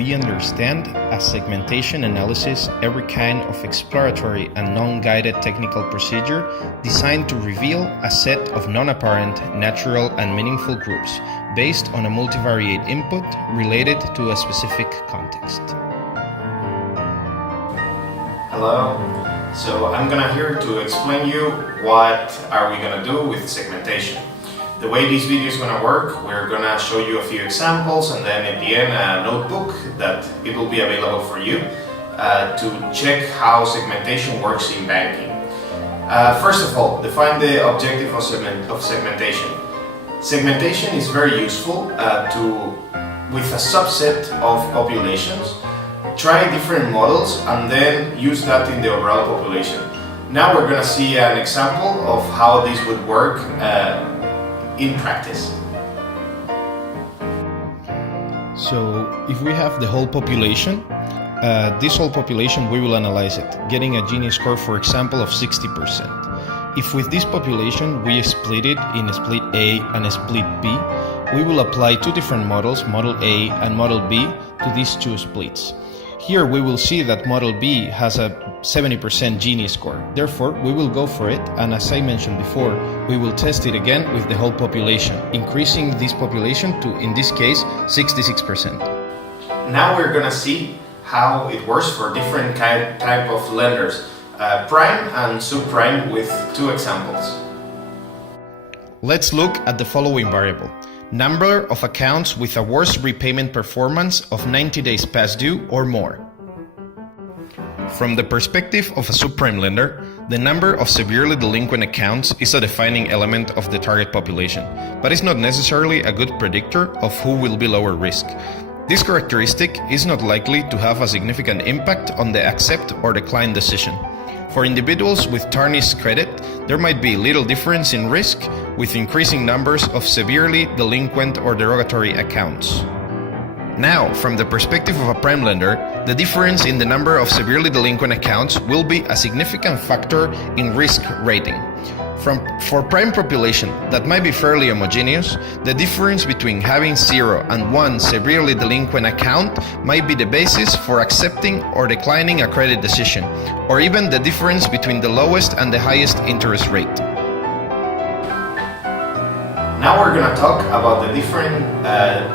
we understand as segmentation analysis every kind of exploratory and non-guided technical procedure designed to reveal a set of non-apparent, natural and meaningful groups based on a multivariate input related to a specific context. Hello. So I'm gonna here to explain you what are we gonna do with segmentation. The way this video is gonna work, we're gonna show you a few examples and then at the end a notebook that it will be available for you to check how segmentation works in banking. First of all, define the objective of segmentation. Segmentation is very useful with a subset of populations. Try different models and then use that in the overall population. Now we're going to see an example of how this would work in practice. So if we have the whole population, this whole population we will analyze it, getting a Gini score, for example, of 60%. If with this population we split it in a split A and a split B, we will apply two different models, Model A and Model B, to these two splits. Here we will see that Model B has a 70% Gini score. Therefore, we will go for it, and as I mentioned before, we will test it again with the whole population, increasing this population to, in this case, 66%. Now we're going to see how it works for different type of lenders, prime and subprime, with two examples. Let's look at the following variable. Number of accounts with a worse repayment performance of 90 days past due or more. From the perspective of a subprime lender, the number of severely delinquent accounts is a defining element of the target population, but is not necessarily a good predictor of who will be lower risk. This characteristic is not likely to have a significant impact on the accept or decline decision. For individuals with tarnished credit, there might be little difference in risk with increasing numbers of severely delinquent or derogatory accounts. Now, from the perspective of a prime lender, the difference in the number of severely delinquent accounts will be a significant factor in risk rating. For prime population that might be fairly homogeneous, the difference between having 0 and 1 severely delinquent account might be the basis for accepting or declining a credit decision, or even the difference between the lowest and the highest interest rate. Now we're going to talk about the different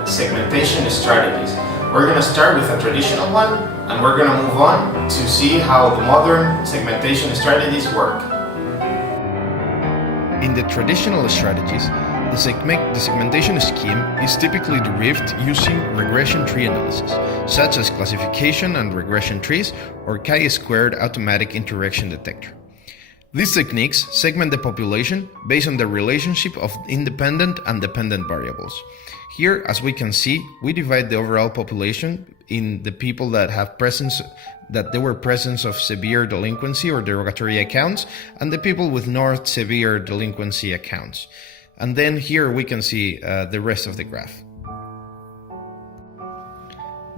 segmentation strategies. We're going to start with a traditional one, and we're going to move on to see how the modern segmentation strategies work. In the traditional strategies, the segmentation scheme is typically derived using regression tree analysis, such as classification and regression trees or chi-squared automatic interaction detector. These techniques segment the population based on the relationship of independent and dependent variables. Here, as we can see, we divide the overall population in the people that have presence of severe delinquency or derogatory accounts, and the people with not severe delinquency accounts. And then here we can see the rest of the graph.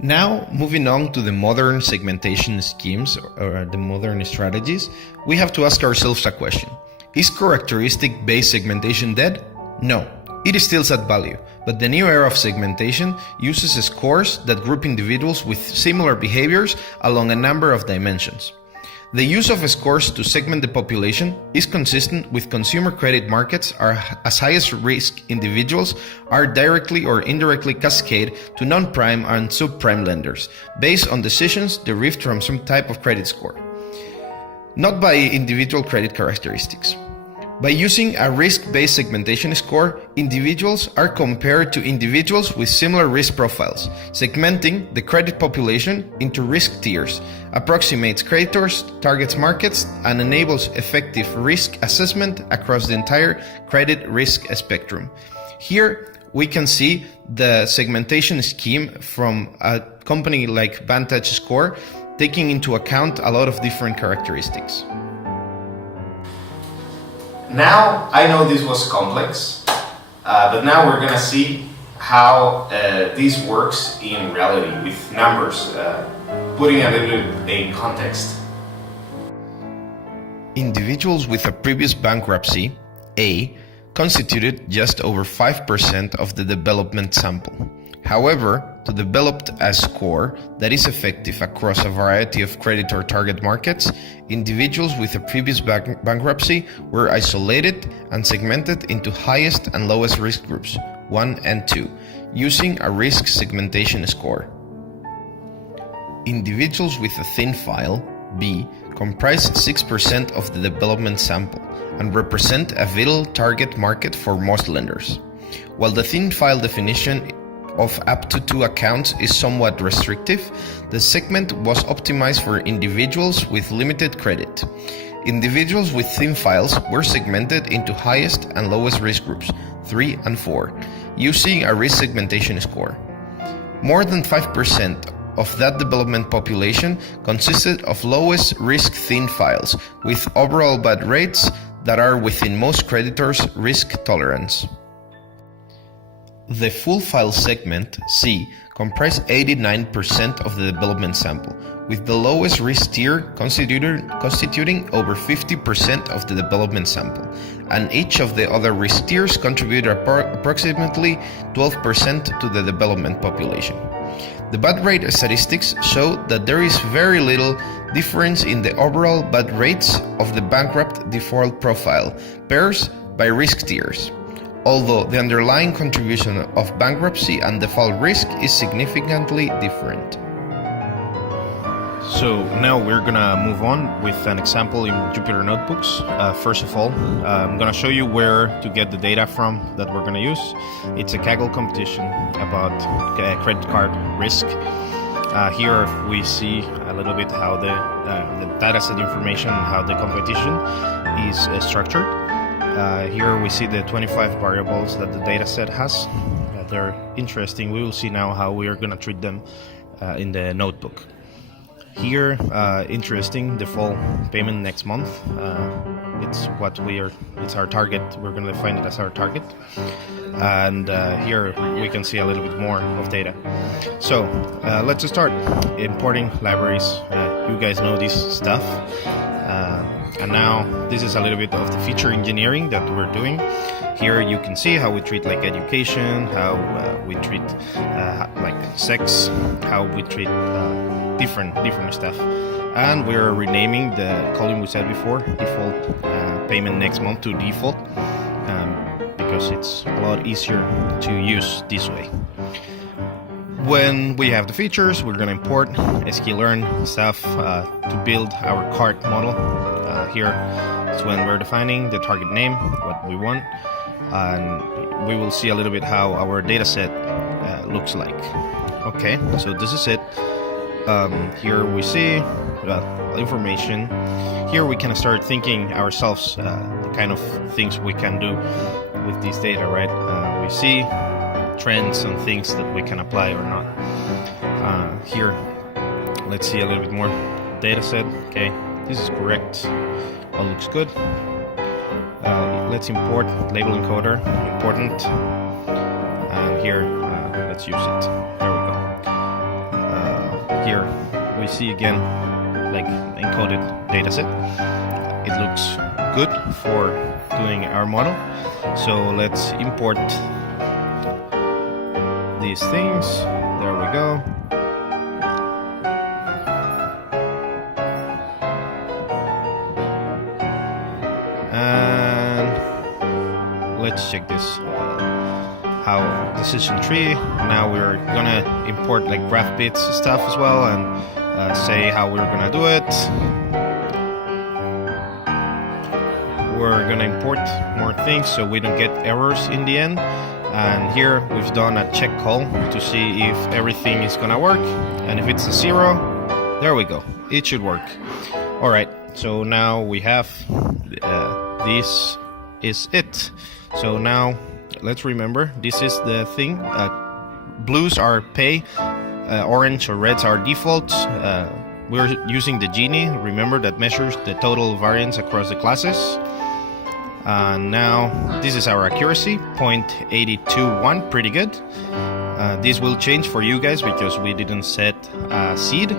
Now, moving on to the modern segmentation schemes or the modern strategies, we have to ask ourselves a question. Is characteristic-based segmentation dead? No. It still adds value, but the new era of segmentation uses scores that group individuals with similar behaviors along a number of dimensions. The use of scores to segment the population is consistent with consumer credit markets as highest risk individuals are directly or indirectly cascade to non-prime and subprime lenders based on decisions derived from some type of credit score, not by individual credit characteristics. By using a risk-based segmentation score, individuals are compared to individuals with similar risk profiles. Segmenting the credit population into risk tiers approximates creditors, targets markets, and enables effective risk assessment across the entire credit risk spectrum. Here, we can see the segmentation scheme from a company like Vantage Score, taking into account a lot of different characteristics. Now, I know this was complex, but now we're going to see how this works in reality with numbers, putting a little bit in context. Individuals with a previous bankruptcy, A, constituted just over 5% of the development sample. However, to develop a score that is effective across a variety of creditor target markets, individuals with a previous bankruptcy were isolated and segmented into highest and lowest risk groups, 1 and 2, using a risk segmentation score. Individuals with a thin file, B, comprise 6% of the development sample and represent a vital target market for most lenders. While the thin file definition of up to 2 accounts is somewhat restrictive, the segment was optimized for individuals with limited credit. Individuals with thin files were segmented into highest and lowest risk groups, 3 and 4, using a risk segmentation score. More than 5% of that development population consisted of lowest risk thin files with overall bad rates that are within most creditors' risk tolerance. The full file segment, C, comprised 89% of the development sample, with the lowest risk tier constituting over 50% of the development sample, and each of the other risk tiers contributed approximately 12% to the development population. The bad rate statistics show that there is very little difference in the overall bad rates of the bankrupt default profile pairs by risk tiers, although the underlying contribution of bankruptcy and default risk is significantly different. So now we're gonna move on with an example in Jupyter Notebooks. First of all, I'm gonna show you where to get the data from that we're gonna use. It's a Kaggle competition about credit card risk. Here we see a little bit how the dataset information and how the competition is structured. Here we see the 25 variables that the dataset has. They're interesting. We will see now how we are gonna treat them in the notebook. Here, interesting, default payment next month. It's our target. We're going to define it as our target. And here we can see a little bit more of data. So let's just start importing libraries. You guys know this stuff. And now this is a little bit of the feature engineering that we're doing. Here you can see how we treat like education, how we treat like sex, how we treat different stuff. And we're renaming the column we said before, default payment next month, to default, because it's a lot easier to use this way. When we have the features, we're going to import sklearn stuff to build our card model. Here is when we're defining the target name, what we want, and we will see a little bit how our data set looks like. Okay, so this is it. Here we see information. Here we can start thinking ourselves the kind of things we can do with this data, right? We see trends and things that we can apply or not. Here, let's see a little bit more data set. Okay, this is correct. All looks good. Let's import label encoder, important. And here, let's use it. There we go. Here we see again like encoded dataset. It looks good for doing our model. So let's import these things. There we go. And let's check this. How decision tree. Now we're gonna import like graph bits stuff as well, and say how we're gonna do it. We're gonna import more things so we don't get errors in the end. And here we've done a check call to see if everything is gonna work, and if it's a 0, there we go, it should work. All right, so now we have this is it. So now let's remember, this is the thing. Blues are pay, orange or reds are default. We're using the Gini, remember, that measures the total variance across the classes. Now this is our accuracy, 0.821, pretty good. This will change for you guys because we didn't set seed.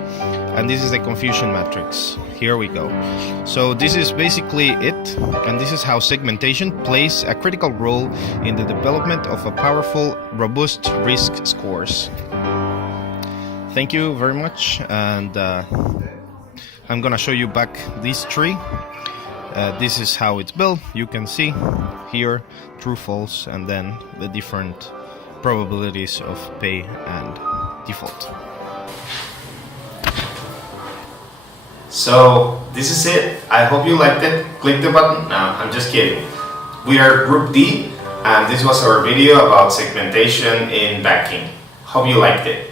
and this is the confusion matrix. Here we go. So this is basically it, and this is how segmentation plays a critical role in the development of a powerful, robust risk scores. Thank you very much, and I'm gonna show you back this tree. This is how it's built. You can see here true, false, and then the different probabilities of pay and default. So this is it. I hope you liked it. Click the button. No, I'm just kidding. We are Group D, and this was our video about segmentation in banking. Hope you liked it.